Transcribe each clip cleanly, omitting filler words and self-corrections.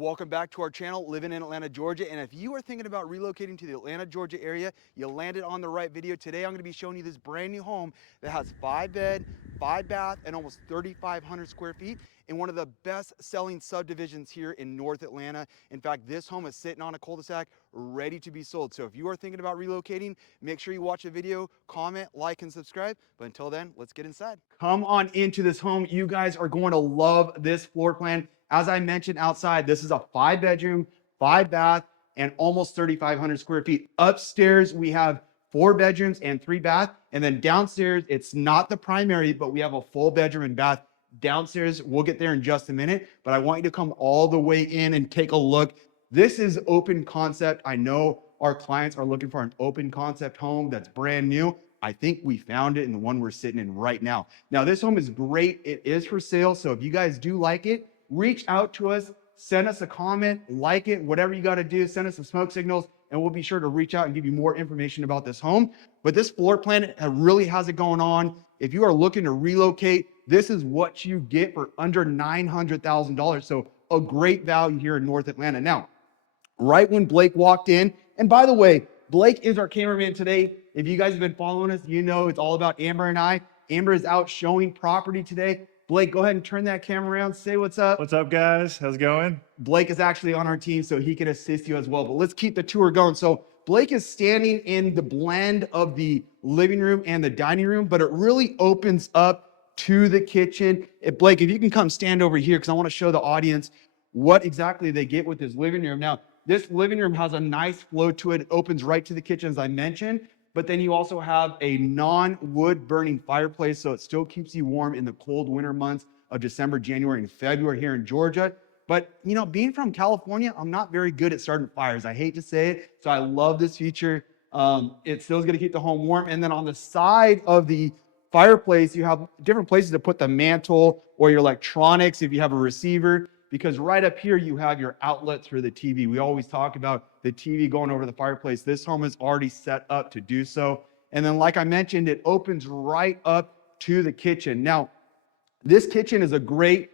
Welcome back to our channel, Living in Atlanta, Georgia. And if you are thinking about relocating to the Atlanta, Georgia area, you landed on the right video. Today, I'm gonna be showing you this brand new home that has 5-bed, 5-bath, and almost 3,500 square feet in one of the best selling subdivisions here in North Atlanta. In fact, this home is sitting on a cul-de-sac ready to be sold. So if you are thinking about relocating, make sure you watch the video, comment, like, and subscribe. But until then, let's get inside. Come on into this home. You guys are going to love this floor plan. As I mentioned outside, this is a 5-bedroom, 5-bath, and almost 3,500 square feet. Upstairs, we have 4 bedrooms and 3 baths. And then downstairs, it's not the primary, but we have a full bedroom and bath downstairs. We'll get there in just a minute, but I want you to come all the way in and take a look. This is open concept. I know our clients are looking for an open concept home that's brand new. I think we found it in the one we're sitting in right now. Now, this home is great. It is for sale. So if you guys do like it, reach out to us, send us a comment, like it, whatever you got to do, send us some smoke signals, and we'll be sure to reach out and give you more information about this home. But this floor plan really has it going on. If you are looking to relocate, this is what you get for under $900,000. So a great value here in North Atlanta. Now, right when Blake walked in, and by the way, Blake is our cameraman today. If you guys have been following us, you know it's all about Amber and I. Amber is out showing property today. Blake, go ahead and turn that camera around. Say what's up. What's up, guys? How's it going? Blake is actually on our team, so he can assist you as well. But let's keep the tour going. So Blake is standing in the blend of the living room and the dining room, but it really opens up to the kitchen. Blake, if you can come stand over here, because I want to show the audience what exactly they get with this living room. Now, this living room has a nice flow to it. It opens right to the kitchen, as I mentioned. But then you also have a non-wood burning fireplace, so it still keeps you warm in the cold winter months of December, January, and February here in Georgia. But, you know, being from California, I'm not very good at starting fires. I hate to say it, so I love this feature. It still is going to keep the home warm. And then on the side of the fireplace, you have different places to put the mantle or your electronics if you have a receiver, because right up here you have your outlets for the TV. We always talk about the TV going over the fireplace. This home is already set up to do so. And then, like I mentioned, it opens right up to the kitchen. Now, this kitchen is a great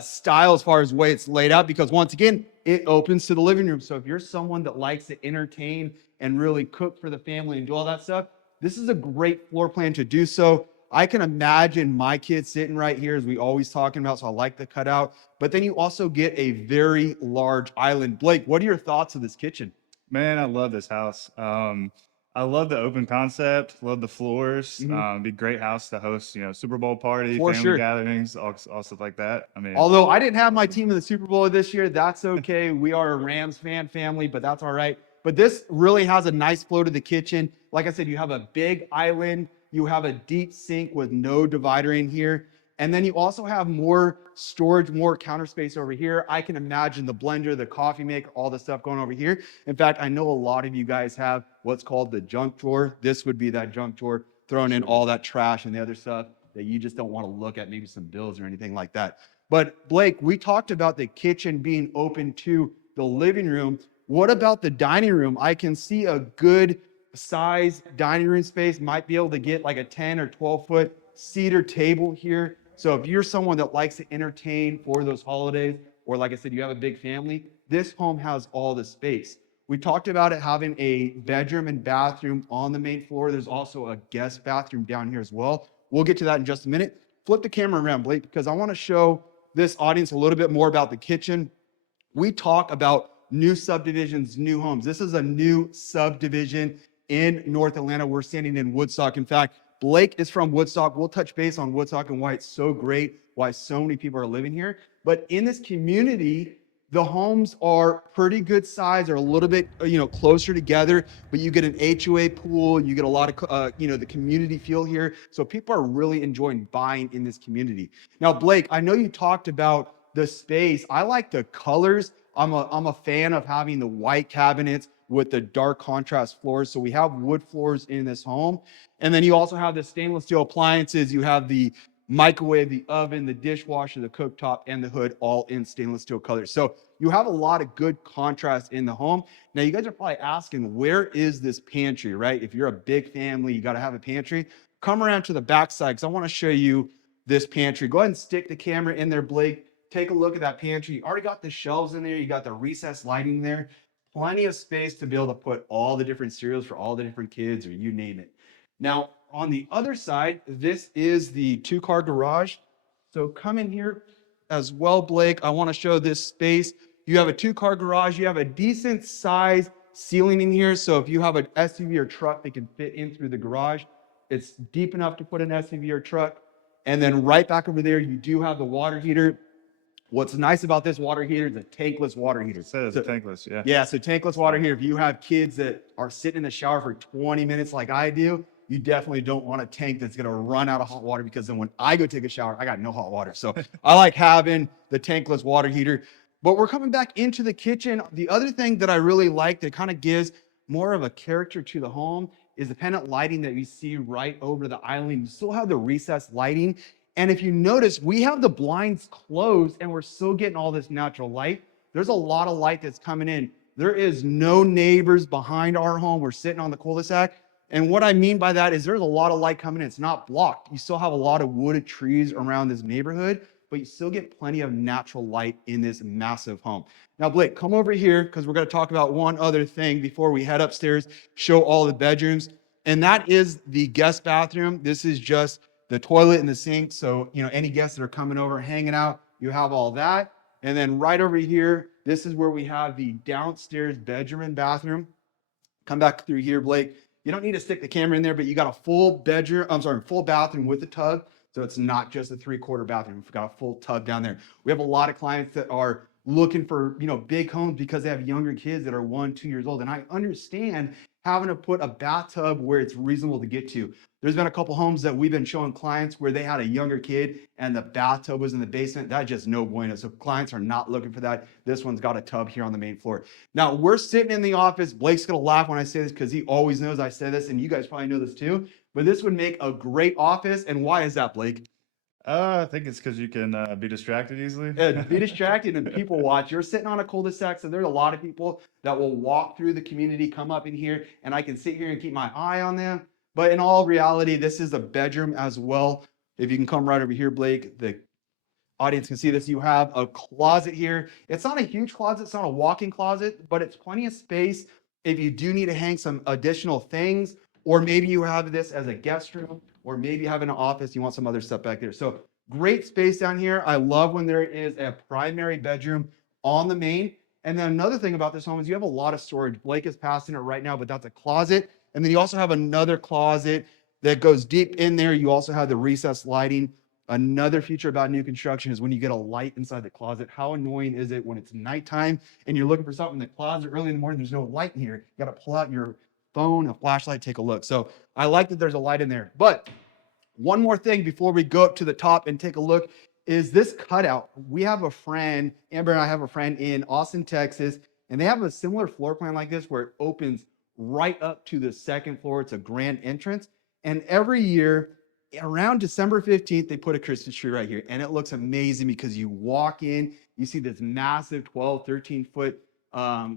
style as far as the way it's laid out, because once again, it opens to the living room. So if you're someone that likes to entertain and really cook for the family and do all that stuff, this is a great floor plan to do so. I can imagine my kids sitting right here, as we always talking about, so I like the cutout. But then you also get a very large island. Blake, what are your thoughts of this kitchen? Man, I love this house. I love the open concept, love the floors. Be a great house to host, Super Bowl party, For family sure. gatherings, all stuff like that. I mean, Although I didn't have my team in the Super Bowl this year, that's okay. We are a Rams fan family, but that's all right. But this really has a nice flow to the kitchen. Like I said, you have a big island. You have a deep sink with no divider in here. And then you also have more storage, more counter space over here. I can imagine the blender, the coffee maker, all the stuff going over here. In fact, I know a lot of you guys have what's called the junk drawer. This would be that junk drawer, throwing in all that trash and the other stuff that you just don't want to look at, maybe some bills or anything like that. But Blake, we talked about the kitchen being open to the living room. What about the dining room? I can see a good size dining room space. Might be able to get like a 10 or 12 foot cedar table here. So if you're someone that likes to entertain for those holidays, or like I said, you have a big family, this home has all the space. We talked about it having a bedroom and bathroom on the main floor. There's also a guest bathroom down here as well. We'll get to that in just a minute. Flip the camera around, Blake, because I want to show this audience a little bit more about the kitchen. We talk about new subdivisions, new homes. This is a new subdivision in North Atlanta. We're standing in Woodstock. In fact, Blake is from Woodstock. We'll touch base on Woodstock and why it's so great, why so many people are living here. But in this community, the homes are pretty good size. They're a little bit, closer together, but you get an HOA pool. You get a lot of, the community feel here. So people are really enjoying buying in this community. Now, Blake, I know you talked about the space. I like the colors. I'm a fan of having the white cabinets with the dark contrast floors. So we have wood floors in this home. And then you also have the stainless steel appliances. You have the microwave, the oven, the dishwasher, the cooktop, and the hood, all in stainless steel colors. So you have a lot of good contrast in the home. Now, you guys are probably asking, where is this pantry, right? If you're a big family, you got to have a pantry. Come around to the back side, because I want to show you this pantry. Go ahead and stick the camera in there, Blake. take a look at that pantry. You already got the shelves in there. You got the recessed lighting there. Plenty of space to be able to put all the different cereals for all the different kids, or you name it. Now, on the other side, this is the 2-car garage. So come in here as well, Blake. I want to show this space. You have a 2-car garage. You have a decent size ceiling in here. So if you have an SUV or truck that can fit in through the garage, it's deep enough to put an SUV or truck. And then right back over there, you do have the water heater. What's nice about this water heater is a tankless water heater. It says tankless, yeah. Yeah, so tankless water heater. If you have kids that are sitting in the shower for 20 minutes like I do, you definitely don't want a tank that's going to run out of hot water, because then when I go take a shower, I got no hot water. So I like having the tankless water heater. But we're coming back into the kitchen. The other thing that I really like that kind of gives more of a character to the home is the pendant lighting that you see right over the island. You still have the recessed lighting. And if you notice, we have the blinds closed and we're still getting all this natural light. There's a lot of light that's coming in. There is no neighbors behind our home. We're sitting on the cul-de-sac. And what I mean by that is there's a lot of light coming in. It's not blocked. You still have a lot of wooded trees around this neighborhood, but you still get plenty of natural light in this massive home. Now, Blake, come over here, because we're going to talk about one other thing before we head upstairs, show all the bedrooms. And that is the guest bathroom. This is just the toilet and the sink. So, any guests that are coming over, hanging out, you have all that. And then right over here, this is where we have the downstairs bedroom and bathroom. Come back through here, Blake. You don't need to stick the camera in there, but you got a full bathroom with a tub. So it's not just a 3/4 bathroom. We've got a full tub down there. We have a lot of clients that are looking for, big homes because they have younger kids that are 1, 2 years old. And I understand having to put a bathtub where it's reasonable to get to. There's been a couple homes that we've been showing clients where they had a younger kid and the bathtub was in the basement. That's just no bueno. So clients are not looking for that. This one's got a tub here on the main floor. Now we're sitting in the office. Blake's going to laugh when I say this because he always knows I say this, and you guys probably know this too. But this would make a great office. And why is that, Blake? I think it's because you can be distracted easily. Be distracted and people watch. You're sitting on a cul-de-sac, so there's a lot of people that will walk through the community, come up in here, and I can sit here and keep my eye on them. But in all reality, this is a bedroom as well. If you can come right over here, Blake, the audience can see this. You have a closet here. It's not a huge closet. It's not a walk-in closet, but it's plenty of space if you do need to hang some additional things, or maybe you have this as a guest room, or maybe you have an office, you want some other stuff back there. So great space down here. I love when there is a primary bedroom on the main. And then another thing about this home is you have a lot of storage. Blake is passing it right now, but that's a closet. And then you also have another closet that goes deep in there. You also have the recessed lighting. Another feature about new construction is when you get a light inside the closet. How annoying is it when it's nighttime and you're looking for something in the closet early in the morning, there's no light in here. You got to pull out your phone, a flashlight, take a look. So I like that there's a light in there. But one more thing before we go up to the top and take a look is this cutout. We have a friend, Amber and I have a friend in Austin, Texas, and they have a similar floor plan like this where it opens right up to the second floor. It's a grand entrance. And every year around December 15th, they put a Christmas tree right here. And it looks amazing because you walk in, you see this massive 12, 13-foot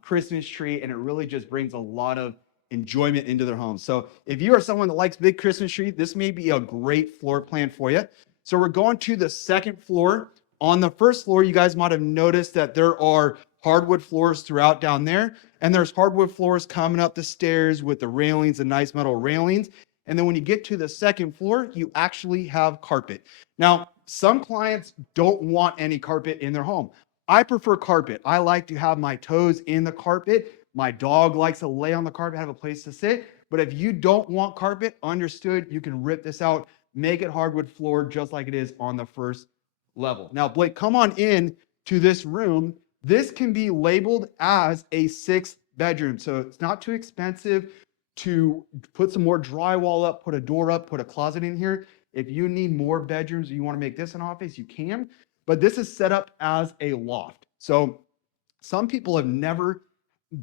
Christmas tree, and it really just brings a lot of enjoyment into their home. So if you are someone that likes big Christmas tree, this may be a great floor plan for you. So we're going to the second floor. On the first floor, you guys might have noticed that there are hardwood floors throughout down there. And there's hardwood floors coming up the stairs with the railings, the nice metal railings. And then when you get to the second floor, you actually have carpet. Now, some clients don't want any carpet in their home. I prefer carpet. I like to have my toes in the carpet. My dog likes to lay on the carpet, have a place to sit. But if you don't want carpet, understood, you can rip this out, make it hardwood floor just like it is on the first level. Now, Blake, come on in to this room. This can be labeled as a 6th bedroom. So it's not too expensive to put some more drywall up, put a door up, put a closet in here. If you need more bedrooms, or you want to make this an office, you can. But this is set up as a loft. So some people have never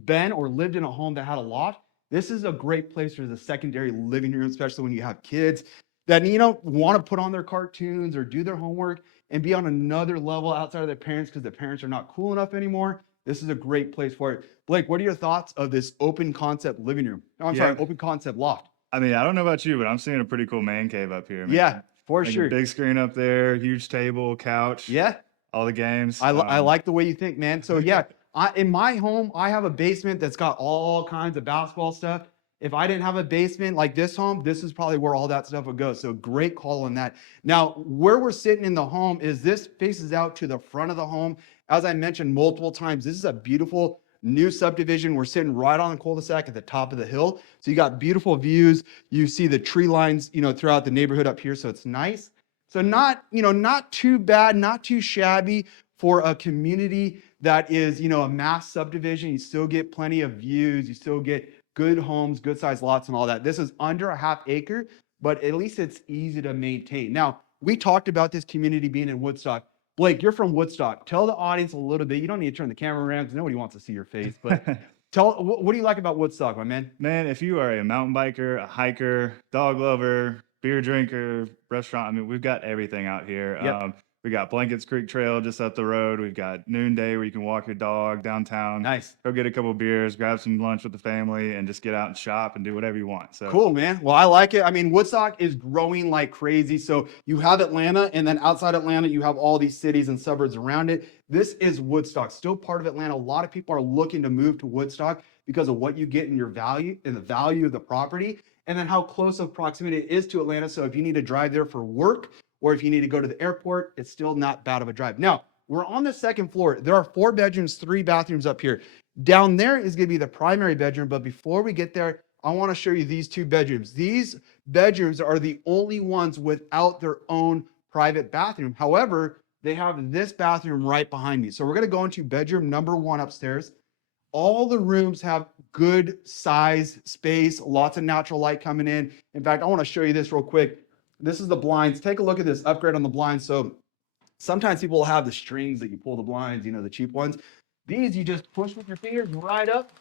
been or lived in a home that had a loft. This is a great place for the secondary living room, especially when you have kids that want to put on their cartoons or do their homework and be on another level outside of their parents because their parents are not cool enough anymore. This is a great place for it. Blake, what are your thoughts of this open concept living room? Oh, I'm sorry, open concept loft. I mean, I don't know about you, but I'm seeing a pretty cool man cave up here, man. Yeah, for Like sure. a big screen up there, huge table, couch. Yeah. all the games. I like the way you think, man. So yeah, in my home, I have a basement that's got all kinds of basketball stuff. If I didn't have a basement like this home, this is probably where all that stuff would go. So great call on that. Now, where we're sitting in the home is this faces out to the front of the home. As I mentioned multiple times, this is a beautiful new subdivision. We're sitting right on the cul-de-sac at the top of the hill. So you got beautiful views. You see the tree lines, throughout the neighborhood up here. So it's nice. So not too bad, not too shabby for a community that is, a mass subdivision. You still get plenty of views. You still get good homes, good sized lots and all that. This is under a half acre, but at least it's easy to maintain. Now, we talked about this community being in Woodstock. Blake, you're from Woodstock. Tell the audience a little bit. You don't need to turn the camera around because nobody wants to see your face, but what do you like about Woodstock, my man? Man, if you are a mountain biker, a hiker, dog lover, beer drinker, restaurant, I mean, we've got everything out here. Yep. We got Blankets Creek Trail just up the road. We've got Noonday where you can walk your dog downtown. Nice. Go get a couple beers, grab some lunch with the family, and just get out and shop and do whatever you want. So cool, man. Well, I like it. I mean, Woodstock is growing like crazy. So you have Atlanta, and then outside Atlanta, you have all these cities and suburbs around it. This is Woodstock, still part of Atlanta. A lot of people are looking to move to Woodstock because of what you get in your value and the value of the property, and then how close of proximity it is to Atlanta. So if you need to drive there for work, or if you need to go to the airport, it's still not bad of a drive. Now, we're on the second floor. There are 4 bedrooms, 3 bathrooms up here. Down there is going to be the primary bedroom. But before we get there, I want to show you these 2 bedrooms. These bedrooms are the only ones without their own private bathroom. However, they have this bathroom right behind me. So we're going to go into bedroom number 1 upstairs. All the rooms have good size space, lots of natural light coming in. In fact, I want to show you this real quick. This is the blinds. Take a look at this upgrade on the blinds. So sometimes people will have the strings that you pull the blinds, the cheap ones. These you just push with your fingers right up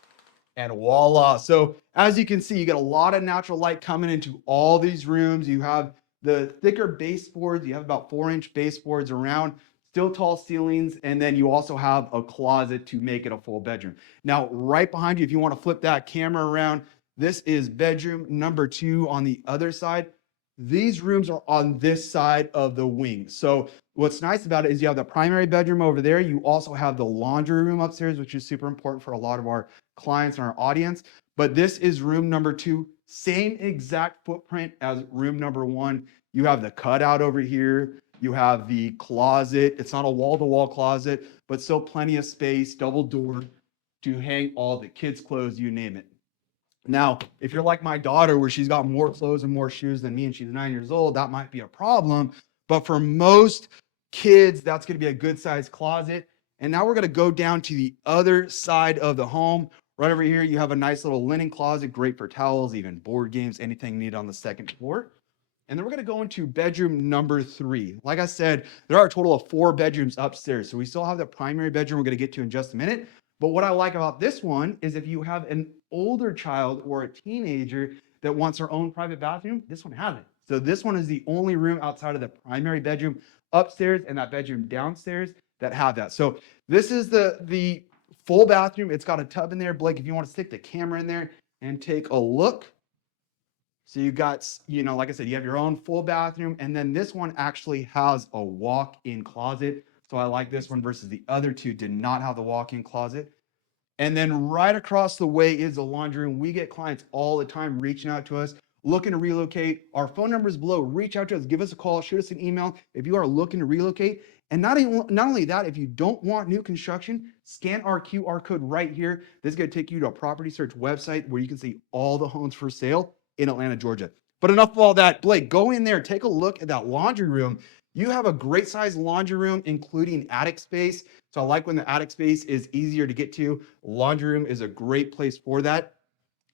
and voila. So as you can see, you get a lot of natural light coming into all these rooms. You have the thicker baseboards. You have about 4-inch baseboards around, still tall ceilings. And then you also have a closet to make it a full bedroom. Now, right behind you, if you want to flip that camera around, this is bedroom number 2 on the other side. These rooms are on this side of the wing. So what's nice about it is you have the primary bedroom over there. You also have the laundry room upstairs, which is super important for a lot of our clients and our audience. But this is room number 2, same exact footprint as room number 1. You have the cutout over here. You have the closet. It's not a wall-to-wall closet, but still plenty of space, double door to hang all the kids' clothes, you name it. Now, if you're like my daughter, where she's got more clothes and more shoes than me, and she's 9 years old, that might be a problem. But for most kids, that's going to be a good sized closet. And now we're going to go down to the other side of the home. Right over here, you have a nice little linen closet, great for towels, even board games, anything needed on the second floor. And then we're going to go into bedroom number 3. Like I said, there are a total of 4 bedrooms upstairs. So we still have the primary bedroom we're going to get to in just a minute. But what I like about this one is if you have an older child or a teenager that wants their own private bathroom, this one has it. So this one is the only room outside of the primary bedroom upstairs and that bedroom downstairs that have that. So this is the full bathroom. It's got a tub in there. Blake, if you want to stick the camera in there and take a look. So you got, like I said, you have your own full bathroom. And then this one actually has a walk-in closet. So I like this one versus the other 2 did not have the walk-in closet. And then right across the way is the laundry room. We get clients all the time reaching out to us, looking to relocate. Our phone number is below. Reach out to us, give us a call, shoot us an email if you are looking to relocate. And not only that, if you don't want new construction, scan our QR code right here. This is going to take you to a property search website where you can see all the homes for sale in Atlanta, Georgia. But enough of all that. Blake, go in there, take a look at that laundry room. You have a great sized laundry room, including attic space. So I like when the attic space is easier to get to. Laundry room is a great place for that.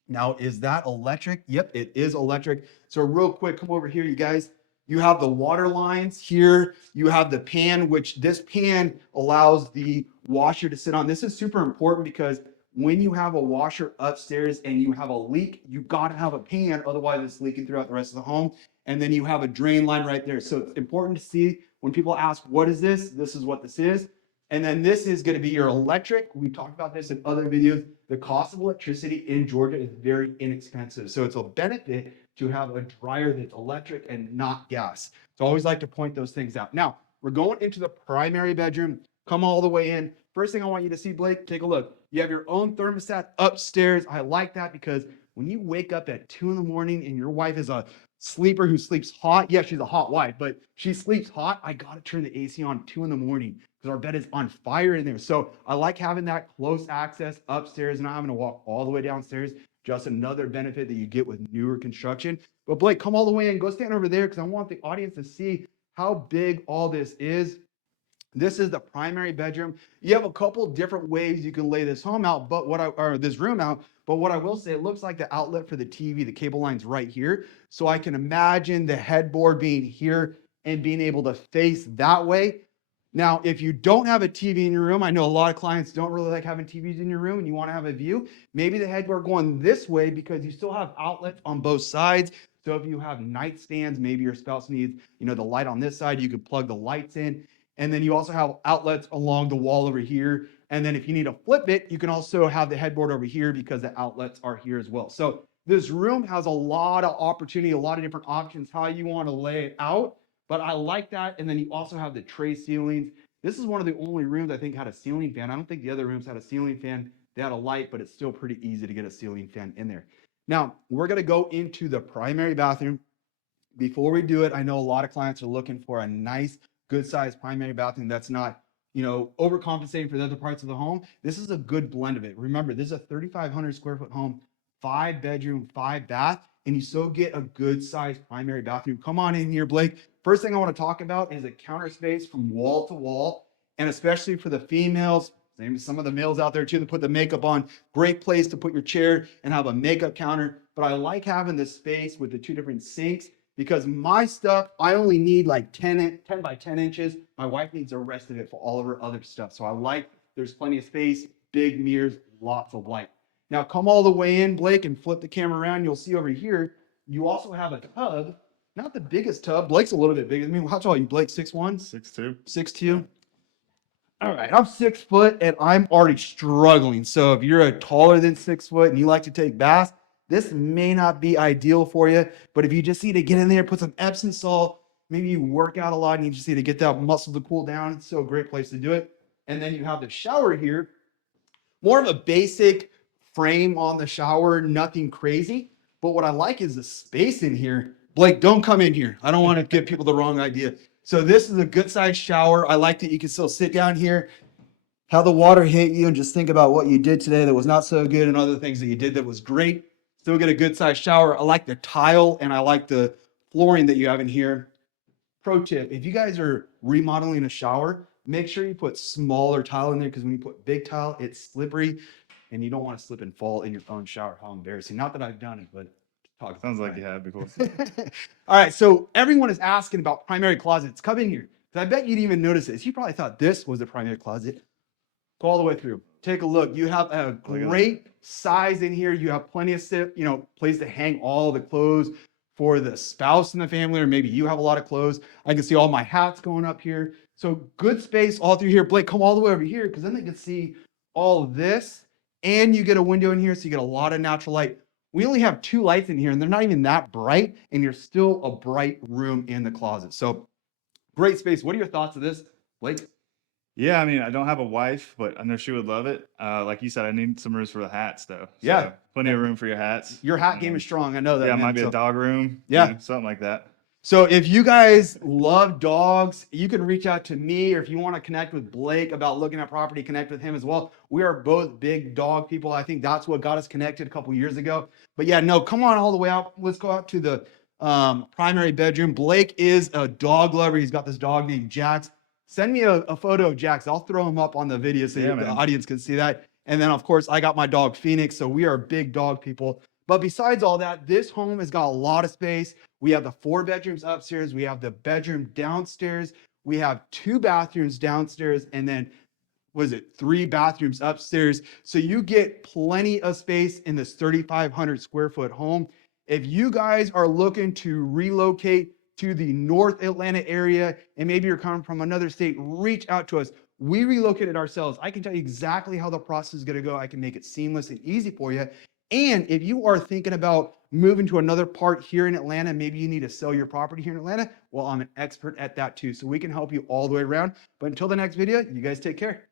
Now, is that electric? Yep, it is electric. So real quick, come over here, you guys. You have the water lines here. You have the pan, which this pan allows the washer to sit on. This is super important because when you have a washer upstairs and you have a leak, you got to have a pan. Otherwise, it's leaking throughout the rest of the home. And then you have a drain line right there. So it's important to see when people ask, what is this? This is what this is. And then this is going to be your electric. We talked about this in other videos. The cost of electricity in Georgia is very inexpensive. So it's a benefit to have a dryer that's electric and not gas. So I always like to point those things out. Now, we're going into the primary bedroom. Come all the way in. First thing I want you to see, Blake, take a look. You have your own thermostat upstairs. I like that because when you wake up at 2 in the morning and your wife is a sleeper who sleeps hot, yeah, she's a hot wife, but she sleeps hot. I got to turn the AC on 2 in the morning because our bed is on fire in there. So I like having that close access upstairs, not having to walk all the way downstairs. Just another benefit that you get with newer construction. But Blake, come all the way in. Go stand over there because I want the audience to see how big all this is. This is the primary bedroom. You have a couple different ways you can lay this home out, but this room out. But what I will say, it looks like the outlet for the TV, the cable line's right here. So I can imagine the headboard being here and being able to face that way. Now, if you don't have a TV in your room, I know a lot of clients don't really like having TVs in your room and you want to have a view, maybe the headboard going this way because you still have outlets on both sides. So if you have nightstands, maybe your spouse needs, the light on this side, you could plug the lights in. And then you also have outlets along the wall over here. And then if you need to flip it, you can also have the headboard over here because the outlets are here as well. So this room has a lot of opportunity, a lot of different options, how you want to lay it out. But I like that. And then you also have the tray ceilings. This is one of the only rooms I think had a ceiling fan. I don't think the other rooms had a ceiling fan. They had a light, but it's still pretty easy to get a ceiling fan in there. Now, we're going to go into the primary bathroom. Before we do it, I know a lot of clients are looking for a nice, good sized primary bathroom that's not, overcompensating for the other parts of the home. This is a good blend of it. Remember, this is a 3,500 square foot home, 5 bedroom, 5 bath, and you still get a good sized primary bathroom. Come on in here, Blake. First thing I want to talk about is a counter space from wall to wall, and especially for the females, maybe some of the males out there too, that put the makeup on. Great place to put your chair and have a makeup counter. But I like having this space with the 2 different sinks because my stuff, I only need like 10 by 10 inches. My wife needs the rest of it for all of her other stuff. So I like there's plenty of space, big mirrors, lots of light. Now come all the way in, Blake, and flip the camera around. You'll see over here, you also have a tub. Not the biggest tub. Blake's a little bit bigger than me. How tall are you, Blake? 6'1"? 6'2". 6'2"? All right, I'm 6 foot and I'm already struggling. So if you're a taller than 6 foot and you like to take baths, this may not be ideal for you. But if you just need to get in there, put some Epsom salt, maybe you work out a lot and you just need to get that muscle to cool down, it's still a great place to do it. And then you have the shower here, more of a basic frame on the shower, nothing crazy. But what I like is the space in here. Blake, don't come in here. I don't want to give people the wrong idea. So this is a good sized shower. I like that you can still sit down here, have the water hit you, and just think about what you did today that was not so good and other things that you did that was great. Still get a good sized shower. I like the tile and I like the flooring that you have in here. Pro tip, if you guys are remodeling a shower, make sure you put smaller tile in there because when you put big tile, it's slippery and you don't want to slip and fall in your own shower. How embarrassing. Not that I've done it, but talk. Sounds like you have before. All right, so everyone is asking about primary closets. Come in here. I bet you didn't even notice this. You probably thought this was the primary closet. Go all the way through. Take a look. You have a great size in here. You have plenty of place to hang all the clothes for the spouse in the family, or maybe you have a lot of clothes. I can see all my hats going up here. So good space all through here. Blake, come all the way over here because then they can see all of this. And you get a window in here, so you get a lot of natural light. We only have 2 lights in here, and they're not even that bright, and you're still a bright room in the closet. So great space. What are your thoughts of this, Blake? Yeah, I mean, I don't have a wife, but I know she would love it. Like you said, I need some room for the hats, though. So yeah. Plenty of room for your hats. Your hat game is strong. I know that. Yeah, man. Might be a dog room. Yeah. Something like that. So if you guys love dogs, you can reach out to me, or if you want to connect with Blake about looking at property, connect with him as well. We are both big dog people. I think that's what got us connected a couple years ago. But yeah, no, come on all the way out. Let's go out to the primary bedroom. Blake is a dog lover. He's got this dog named Jax. Send me a photo of Jax. I'll throw him up on the video so the audience can see that. And then, of course, I got my dog Phoenix. So we are big dog people. But besides all that, this home has got a lot of space. We have the 4 bedrooms upstairs. We have the bedroom downstairs. We have 2 bathrooms downstairs. And then, 3 bathrooms upstairs. So you get plenty of space in this 3,500 square foot home. If you guys are looking to relocate to the North Atlanta area, and maybe you're coming from another state, reach out to us. We relocated ourselves. I can tell you exactly how the process is going to go. I can make it seamless and easy for you. And if you are thinking about moving to another part here in Atlanta, maybe you need to sell your property here in Atlanta, well, I'm an expert at that too. So we can help you all the way around. But until the next video, you guys take care.